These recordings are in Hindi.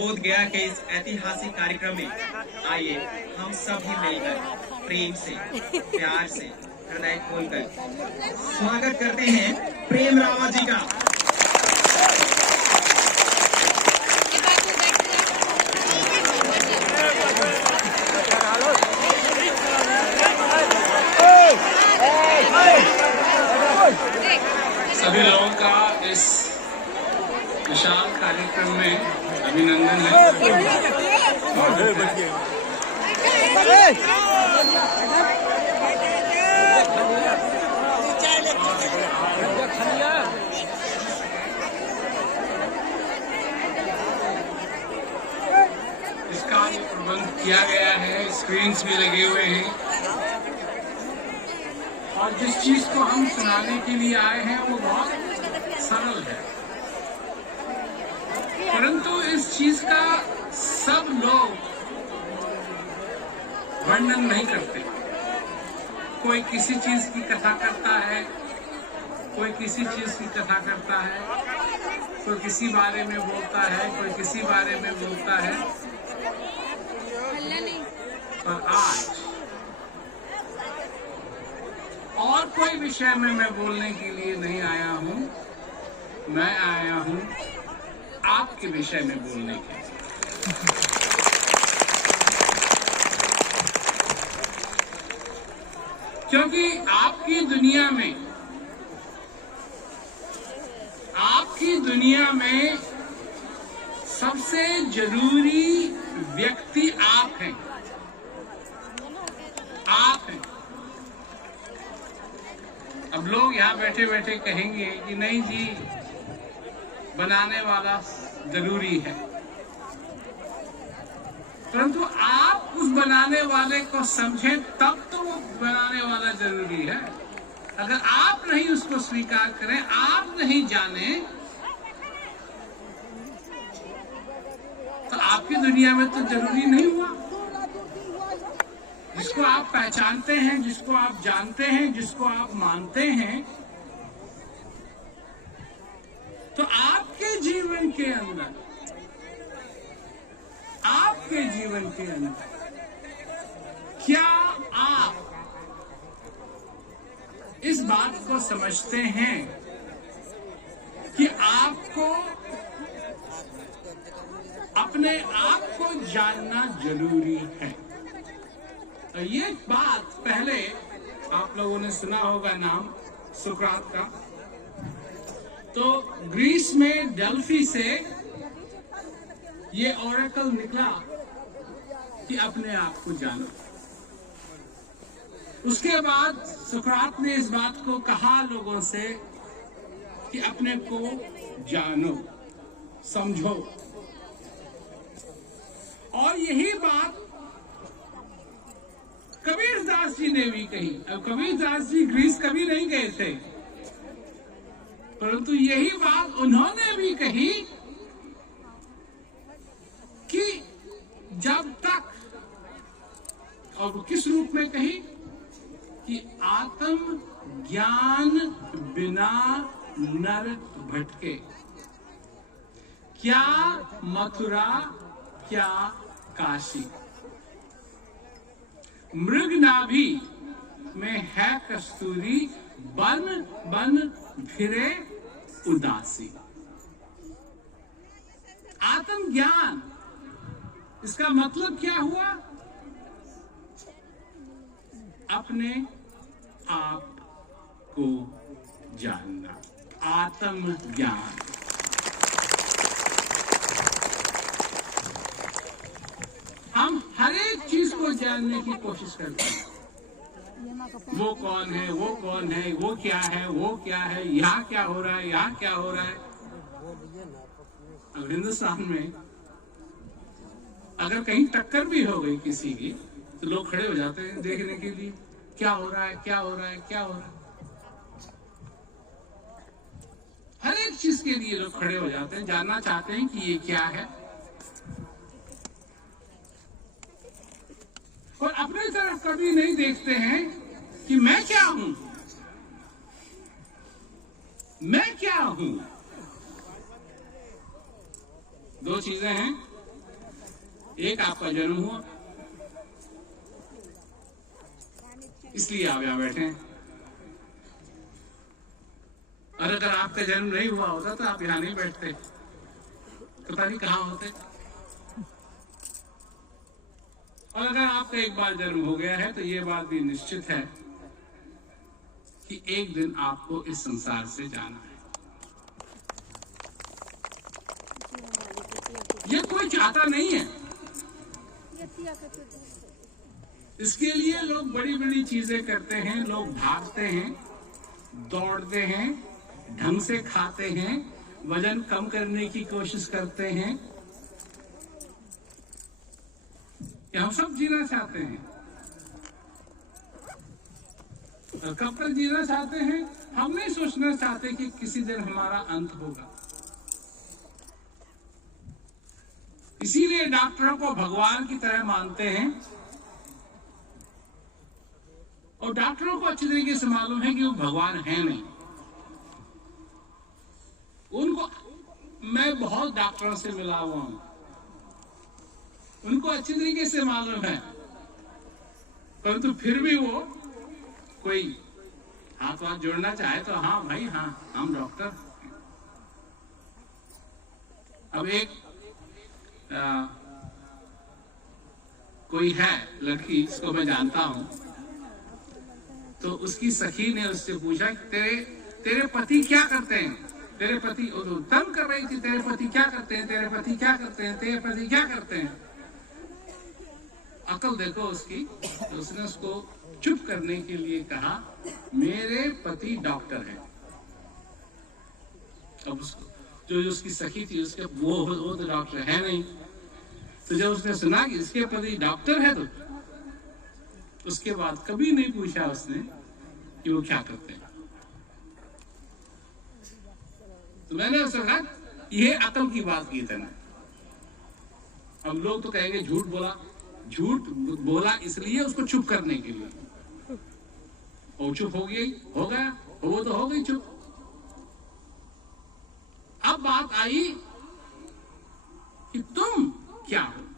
बोध गया के इस ऐतिहासिक कार्यक्रम में आइए हम सभी मिलकर प्रेम से, प्यार से, हृदय खोलकर स्वागत करते हैं प्रेम रावत जी का। सभी लोगों का इस विशाल कार्यक्रम में अभिनंदन है। इसका प्रबंध किया गया है, स्क्रीन्स भी लगे हुए हैं और जिस चीज को हम सुनाने के लिए आए हैं वो बहुत सरल है, परंतु इस चीज का सब लोग वर्णन नहीं करते। कोई किसी चीज की कथा करता है, कोई किसी चीज की कथा करता है, कोई किसी बारे में बोलता है, कोई किसी बारे में बोलता है। पर आज और कोई विषय में मैं बोलने के लिए नहीं आया हूं, मैं आया हूं आपके विषय में बोलने के लिए। क्योंकि आपकी दुनिया में सबसे जरूरी व्यक्ति आप हैं। अब लोग यहाँ बैठे बैठे कहेंगे कि नहीं जी, बनाने वाला जरूरी है, परंतु आप उस बनाने वाले को समझें तब तो वो बनाने वाला जरूरी है। अगर आप नहीं उसको स्वीकार करें, आप नहीं जाने, तो आपकी दुनिया में तो जरूरी नहीं हुआ। जिसको आप पहचानते हैं, जिसको आप जानते हैं, जिसको आप मानते हैं, तो आपके जीवन के अंदर क्या आप इस बात को समझते हैं कि आपको अपने आप को जानना जरूरी है? तो ये बात पहले आप लोगों ने सुना होगा नाम सुकरात का। तो ग्रीस में डेल्फी से ये ओरेकल निकला कि अपने आप को जानो। उसके बाद सुकरात ने इस बात को कहा लोगों से कि अपने को जानो, समझो। और यही बात कबीरदास जी ने भी कही। अब कबीरदास जी ग्रीस कभी नहीं गए थे, परंतु यही बात उन्होंने भी कही कि जब तक, और वो किस रूप में कही, कि आत्म ज्ञान बिना नर भटके। क्या मथुरा, क्या काशी, मृग नाभि में है कस्तूरी, बन बन फिरे उदासी। आत्मज्ञान, इसका मतलब क्या हुआ? अपने आप को जानना, आत्मज्ञान। हम हर एक चीज को जानने की कोशिश करते हैं। वो कौन है, वो कौन है, वो क्या है, वो क्या है, यहाँ क्या हो रहा है, यहाँ क्या हो रहा है। अब हिंदुस्तान में अगर कहीं टक्कर भी हो गई किसी की, तो लोग खड़े हो जाते हैं देखने के लिए, क्या हो रहा है, क्या हो रहा है, क्या हो रहा है। हर एक चीज के लिए लोग खड़े हो जाते हैं, जानना चाहते हैं कि ये क्या है। और अपने तरफ कभी नहीं देखते हैं कि मैं क्या हूं, मैं क्या हूं। दो चीजें हैं, एक आपका जन्म हुआ, इसलिए आप यहां बैठे हैं। और अगर आपका जन्म नहीं हुआ होता तो आप यहां नहीं बैठते, पता नहीं कहां होते। और अगर आपका एक बार जन्म हो गया है तो ये बात भी निश्चित है कि एक दिन आपको इस संसार से जाना है। ये कोई चाहता नहीं है। इसके लिए लोग बड़ी बड़ी चीजें करते हैं, लोग भागते हैं, दौड़ते हैं, ढंग से खाते हैं, वजन कम करने की कोशिश करते हैं। हम सब जीना चाहते हैं। और कब तक जीना चाहते हैं? हम नहीं सोचना चाहते कि किसी दिन हमारा अंत होगा। इसीलिए डॉक्टरों को भगवान की तरह मानते हैं। और डॉक्टरों को अच्छी तरीके से मालूम है कि वो भगवान है नहीं। उनको, मैं बहुत डॉक्टरों से मिला हुआ हूं, उनको अच्छी तरीके से मालूम है, परंतु फिर भी वो कोई हाथ वाथ जोड़ना चाहे तो हाँ भाई हाँ, हम डॉक्टर। अब एक कोई है लड़की, इसको मैं जानता हूं, तो उसकी सखी ने उससे पूछा तेरे पति क्या करते हैं? तेरे पति, तो तंग कर रही थी, तेरे पति क्या करते हैं, तेरे पति क्या करते हैं, तेरे पति क्या करते हैं? अकल देखो उसकी। तो उसने उसको चुप करने के लिए कहा, मेरे पति डॉक्टर हैं। अब उसको जो उसकी सखी थी, उसके वो तो डॉक्टर है नहीं। तो जब उसने सुना कि इसके पति डॉक्टर है, तो उसके बाद कभी नहीं पूछा उसने कि वो क्या करते हैं। तो मैंने उससे कहा, ये अकल की बात की थी ना। अब लोग तो कहेंगे झूठ बोला, झूठ बोला इसलिए उसको चुप करने के लिए। और चुप हो गई, हो गया, वो तो हो गई चुप। अब बात आई कि तुम क्या हो।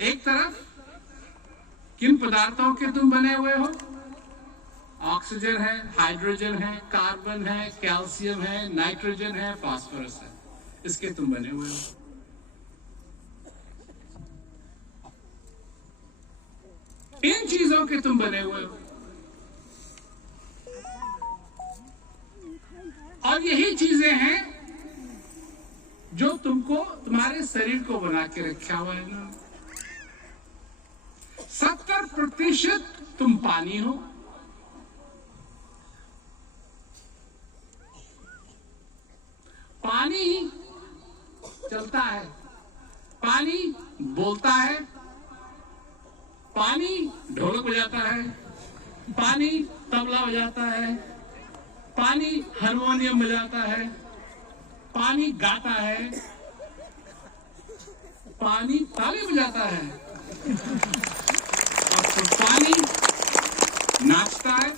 एक तरफ किन पदार्थों के तुम बने हुए हो? ऑक्सीजन है, हाइड्रोजन है, कार्बन है, कैल्शियम है, नाइट्रोजन है, फास्फोरस है, इसके तुम बने हुए हो। इन चीजों के तुम बने हुए हो। और यही चीजें हैं जो तुमको, तुम्हारे शरीर को बना के रखा हुआ है ना। 70% तुम पानी हो, पानी चलता है, पानी बोलता है, पानी ढोलक बजाता है, पानी तबला बजाता है, पानी हारमोनियम बजाता है, पानी गाता है, पानी ताली बजाता है, और फिर पानी नाचता है।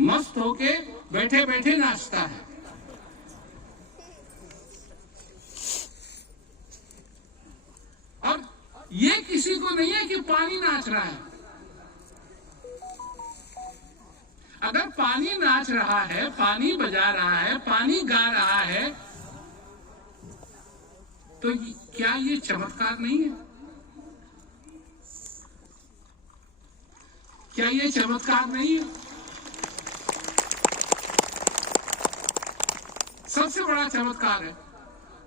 मस्त होके बैठे बैठे नाचता है। और ये किसी को नहीं है कि पानी नाच रहा है। अगर पानी नाच रहा है, पानी बजा रहा है, पानी गा रहा है, तो क्या ये चमत्कार नहीं है? क्या ये चमत्कार नहीं है? सबसे बड़ा चमत्कार है,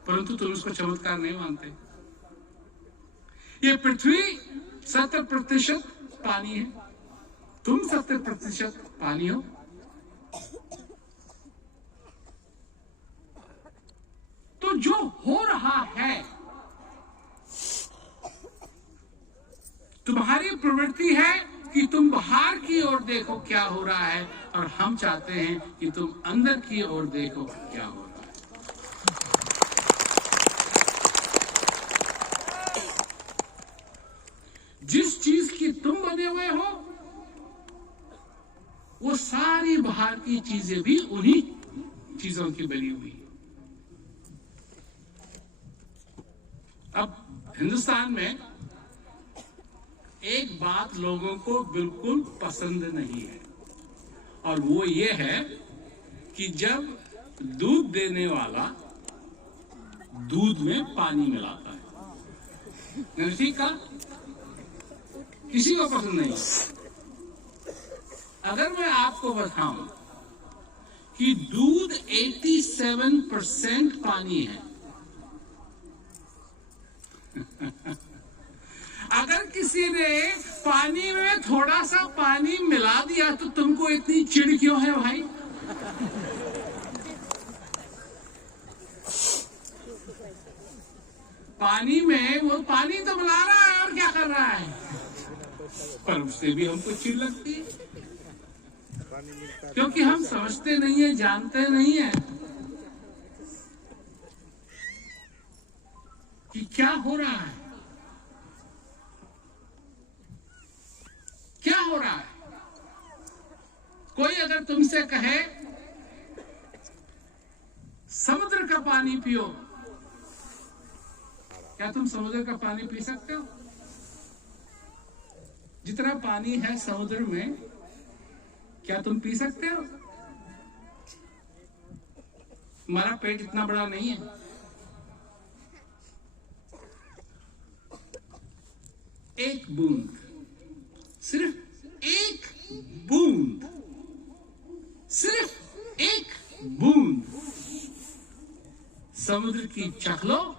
परंतु तुम उसको चमत्कार नहीं मानते। ये पृथ्वी 70% पानी है, तुम 70% पानी हो। तो जो हो रहा है, तुम्हारी प्रवृत्ति है कि तुम बाहर की ओर देखो क्या हो रहा है, और हम चाहते हैं कि तुम अंदर की ओर देखो क्या हो रहा है। जिस चीज की तुम बने हुए हो, वो सारी बाहर की चीजें भी उन्हीं चीजों की बनी हुई है। अब हिंदुस्तान में एक बात लोगों को बिल्कुल पसंद नहीं है, और वो ये है कि जब दूध देने वाला दूध में पानी मिलाता है। ठीक कहा? किसी को पसंद नहीं। अगर मैं आपको बताऊं कि दूध 87% पानी है, अगर किसी ने पानी में थोड़ा सा पानी मिला दिया तो तुमको इतनी चिढ़ क्यों है भाई? पानी में वो पानी तो मिला रहा है और क्या कर रहा है, पर उससे भी हमको चिढ़ लगती है, क्योंकि हम समझते नहीं है, जानते नहीं है कि क्या हो रहा है, क्या हो रहा है। कोई अगर तुमसे कहे समुद्र का पानी पियो, क्या तुम समुद्र का पानी पी सकते हो? जितना पानी है समुद्र में, क्या तुम पी सकते हो? हमारा पेट इतना बड़ा नहीं है। एक बूंद, सिर्फ एक बूंद, सिर्फ एक बूंद समुद्र की चख लो,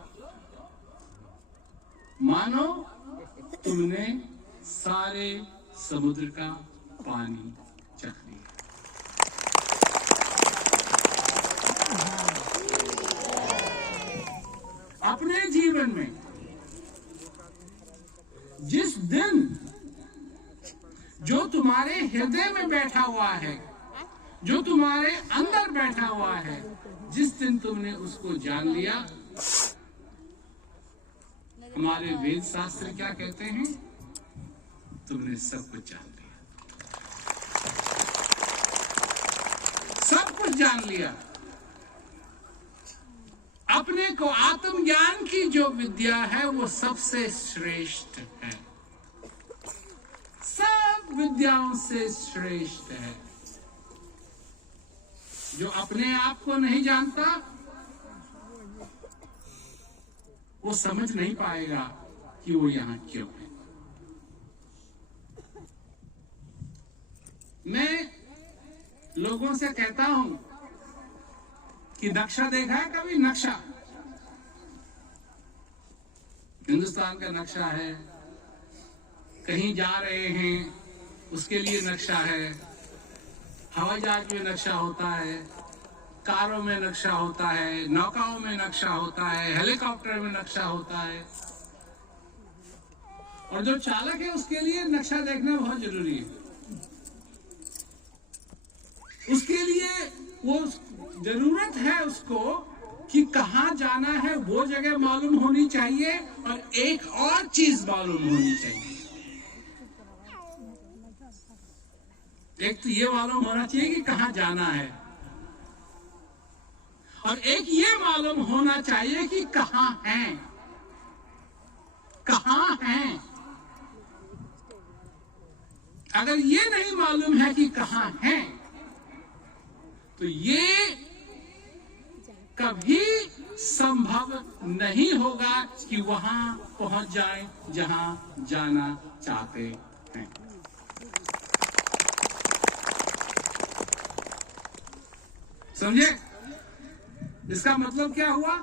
मानो तुमने सारे समुद्र का पानी चख लिया। अपने जीवन में जिस दिन जो तुम्हारे हृदय में बैठा हुआ है, जो तुम्हारे अंदर बैठा हुआ है, जिस दिन तुमने उसको जान लिया, हमारे वेद शास्त्र क्या कहते हैं? तुमने सब कुछ जान लिया, सब कुछ जान लिया। अपने को आत्मज्ञान की जो विद्या है वो सबसे श्रेष्ठ है, सब विद्याओं से श्रेष्ठ है। जो अपने आप को नहीं जानता वो समझ नहीं पाएगा कि वो यहां क्यों है। मैं लोगों से कहता हूं कि नक्शा देखा है कभी? नक्शा, हिंदुस्तान का नक्शा है, कहीं जा रहे हैं उसके लिए नक्शा है, हवाई जहाज में नक्शा होता है, कारों में नक्शा होता है, नौकाओं में नक्शा होता है, हेलीकॉप्टर में नक्शा होता है, और जो चालक है उसके लिए नक्शा देखना बहुत जरूरी है। उसके लिए वो जरूरत है उसको कि कहां जाना है वो जगह मालूम होनी चाहिए, और एक और चीज मालूम होनी चाहिए। एक तो ये मालूम होना चाहिए कि कहां जाना है, और एक ये मालूम होना चाहिए कि कहां है, कहां है। अगर ये नहीं मालूम है कि कहां है, तो ये कभी संभव नहीं होगा कि वहां पहुंच जाए जहां जाना चाहते हैं। समझे? इसका मतलब क्या हुआ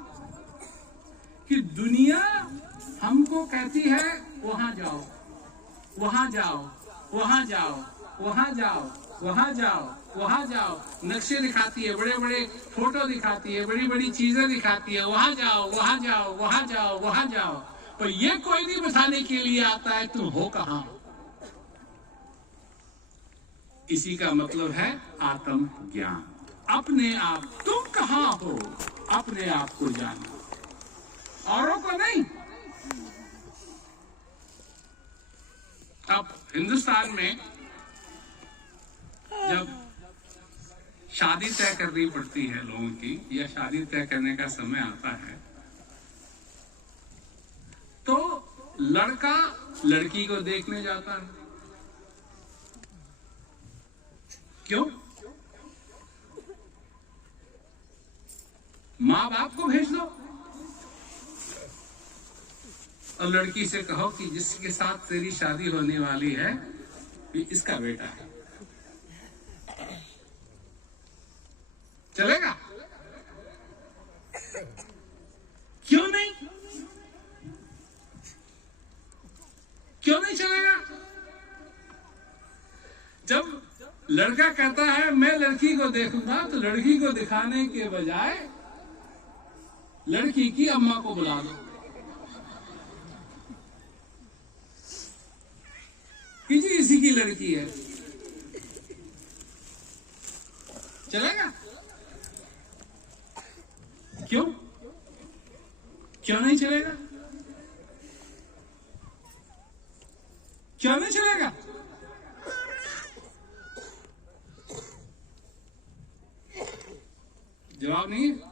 कि दुनिया हमको कहती है वहां जाओ, वहां जाओ, वहां जाओ, वहां जाओ, वहां जाओ, वहां जाओ, नक्शे दिखाती है, बड़े बड़े फोटो दिखाती है, बड़ी बड़ी चीजें दिखाती है, वहां जाओ, वहां जाओ, वहां जाओ, वहां जाओ, पर ये कोई नहीं बताने के लिए आता है तुम हो कहां। इसी का मतलब है आत्मज्ञान। अपने आप, तुम कहां हो, अपने आप को जानो, औरों को नहीं। अब हिंदुस्तान में जब शादी तय करनी पड़ती है लोगों की, या शादी तय करने का समय आता है, लड़का लड़की को देखने जाता है। क्यों? माँ बाप को भेज दो और लड़की से कहो कि जिसके साथ तेरी शादी होने वाली है ये इसका बेटा है। चलेगा? क्यों नहीं? क्यों नहीं चलेगा? जब लड़का कहता है मैं लड़की को देखूंगा, तो लड़की को दिखाने के बजाय लड़की की अम्मा को बुला दो कि जी इसी की लड़की है। चलेगा? क्यों? क्यों नहीं चलेगा? क्यों नहीं चलेगा? जवाब नहीं है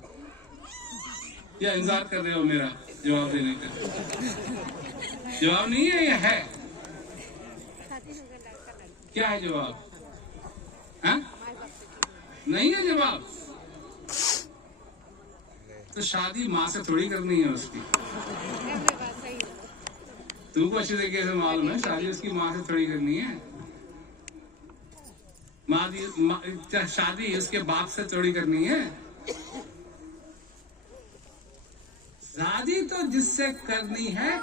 या इंतजार कर रहे हो मेरा जवाब देने का? जवाब नहीं है या है? क्या है जवाब? हाँ? नहीं है जवाब? तो शादी माँ से थोड़ी करनी है उसकी। तुमको अच्छी तरीके से मालूम है शादी उसकी माँ से थोड़ी करनी है। शादी उसके बाप से थोड़ी करनी है। शादी तो जिससे करनी है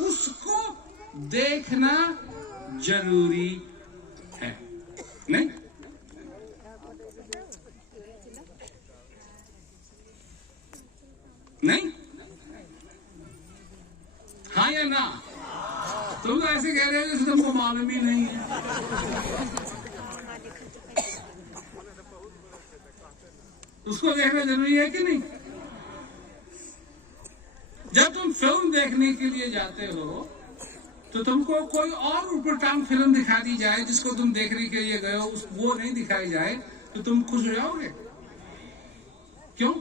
उसको देखना जरूरी है, नहीं? नहीं? हाँ या ना? तुम तो ऐसे कह रहे हो जैसे तुमको मालूम ही नहीं है। उसको देखना जरूरी है कि नहीं? जब तुम फिल्म देखने के लिए जाते हो तो तुमको कोई और ऊपर-टांग फिल्म दिखा दी जाए जिसको तुम देखने के लिए गए हो, वो नहीं दिखाई जाए तो तुम खुश हो जाओगे? क्यों?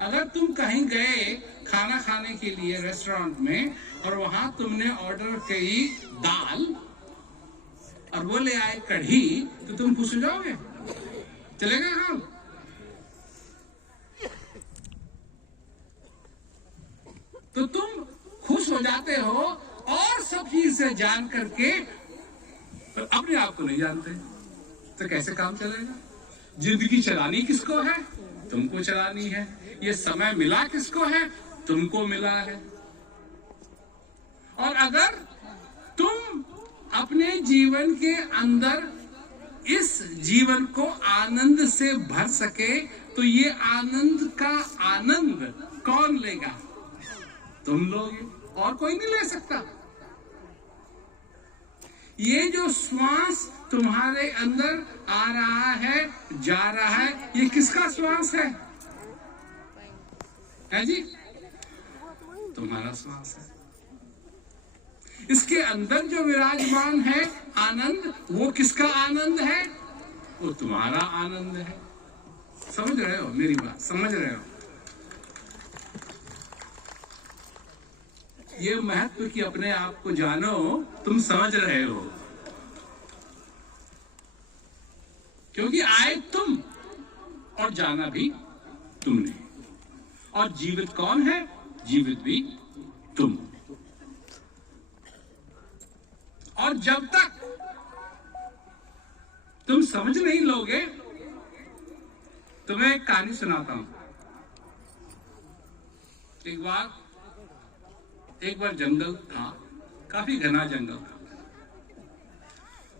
अगर तुम कहीं गए खाना खाने के लिए रेस्टोरेंट में और वहां तुमने ऑर्डर की दाल और वो ले आए कढ़ी, तो तुम खुश हो जाओगे? चलेगा काम? तो तुम खुश हो जाते हो और सब चीजें जान करके पर अपने आप को नहीं जानते, तो कैसे काम चलेगा? जिंदगी चलानी किसको है? तुमको चलानी है। ये समय मिला किसको है? तुमको मिला है। और अगर तुम अपने जीवन के अंदर इस जीवन को आनंद से भर सके तो ये आनंद का आनंद कौन लेगा? तुम लोगे, और कोई नहीं ले सकता। ये जो श्वास तुम्हारे अंदर आ रहा है, जा रहा है, ये किसका श्वास है जी? तुम्हारा श्वास है। इसके अंदर जो विराजमान है आनंद, वो किसका आनंद है? वो तुम्हारा आनंद है। समझ रहे हो मेरी बात? समझ रहे हो? ये महत्व की अपने आप को जानो, तुम समझ रहे हो। क्योंकि आए तुम और जाना भी तुमने, और जीवित कौन है? जीवित भी तुम। और जब तक तुम समझ नहीं लोगे, तुम्हें एक कहानी सुनाता हूं। एक बार जंगल था, काफी घना जंगल था,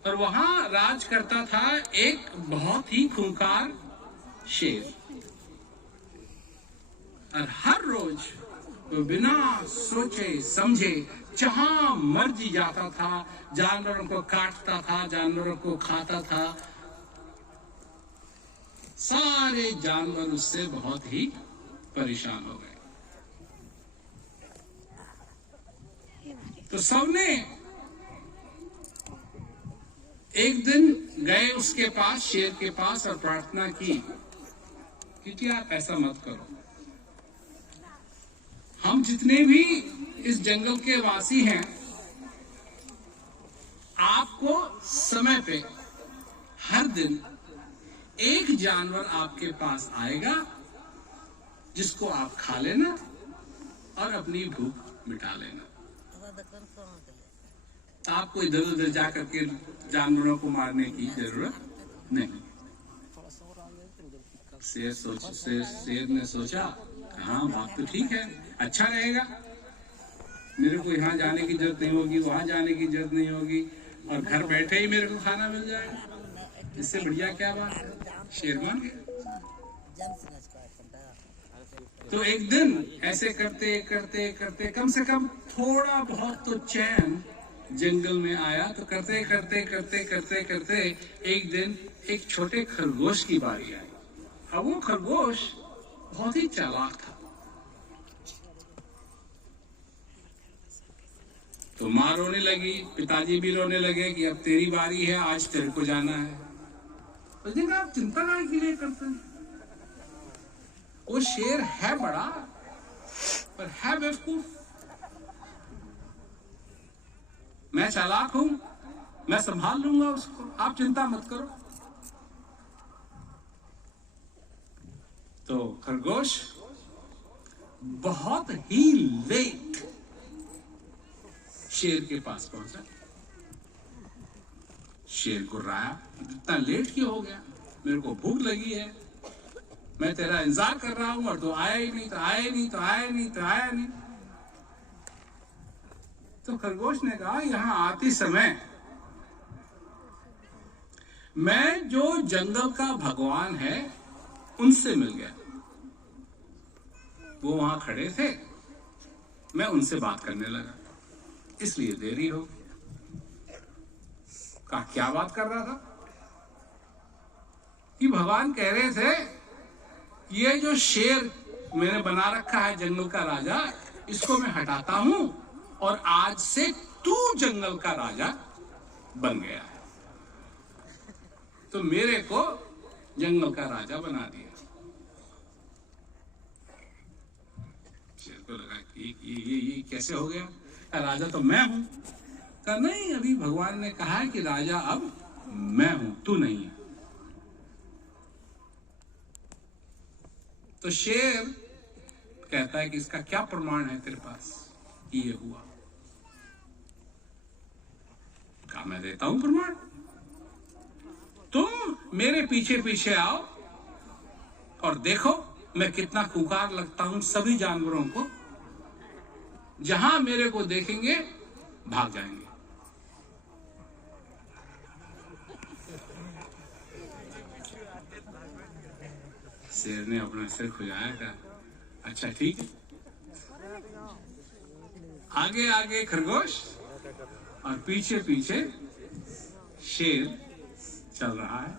और वहां राज करता था एक बहुत ही खूंखार शेर। और हर रोज वो बिना सोचे समझे जहां मर्जी जाता था, जानवरों को काटता था, जानवरों को खाता था। सारे जानवर उससे बहुत ही परेशान हो गए। तो सबने एक दिन गए उसके पास, शेर के पास, और प्रार्थना की कि आप ऐसा मत करो, हम जितने भी इस जंगल के वासी हैं, आपको समय पे हर दिन एक जानवर आपके पास आएगा जिसको आप खा लेना और अपनी भूख मिटा लेना। आपको इधर उधर जाकर के जानवरों को मारने की जरूरत नहीं। शेर ने सोचा, हाँ बात तो ठीक है, अच्छा रहेगा, मेरे को यहाँ जाने की जरूरत नहीं होगी, वहां जाने की जरूरत नहीं होगी, और घर बैठे ही मेरे को खाना मिल जाएगा, इससे बढ़िया क्या बात। शेर मान गया। तो एक दिन ऐसे करते करते करते कम से कम थोड़ा बहुत तो चैन जंगल में आया। तो करते करते करते करते करते एक दिन एक छोटे खरगोश की बारी आई। अब वो खरगोश बहुत ही चालाक था। तो माँ रोने लगी, पिताजी भी रोने लगे कि अब तेरी बारी है, आज तेरे को जाना है। उस दिन आप चिंता के लिए करते हैं। वो शेर है बड़ा पर है बेवकूफ। मैं चालाक हूं, मैं संभाल लूंगा उसको, आप चिंता मत करो। तो खरगोश बहुत ही लेट शेर के पास पहुंचा। शेर को राया, इतना लेट क्यों हो गया, मेरे को भूख लगी है, मैं तेरा इंतजार कर रहा हूं और तो आया ही नहीं, तो आया ही नहीं, तो आया ही नहीं, तो आया नहीं। तो खरगोश ने कहा, यहां आते समय मैं जो जंगल का भगवान है उनसे मिल गया। वो वहां खड़े थे, मैं उनसे बात करने लगा, इसलिए देरी हो गई। कहा क्या बात कर रहा था? कि भगवान कह रहे थे ये जो शेर मैंने बना रखा है जंगल का राजा, इसको मैं हटाता हूं और आज से तू जंगल का राजा बन गया है। तो मेरे को जंगल का राजा बना दिया। शेर को लगा कि ये कैसे हो गया? राजा तो मैं हूं। कहा नहीं, अभी भगवान ने कहा है कि राजा अब मैं हूं, तू नहीं है। तो शेर कहता है कि इसका क्या प्रमाण है तेरे पास कि ये हुआ? कहा मैं देता हूं प्रमाण। तुम मेरे पीछे पीछे आओ और देखो मैं कितना खूंखार लगता हूं सभी जानवरों को। जहां मेरे को देखेंगे भाग जाएंगे। शेर ने अपना सिर खुजाया, कहा अच्छा ठीक है। आगे आगे खरगोश और पीछे पीछे शेर चल रहा है।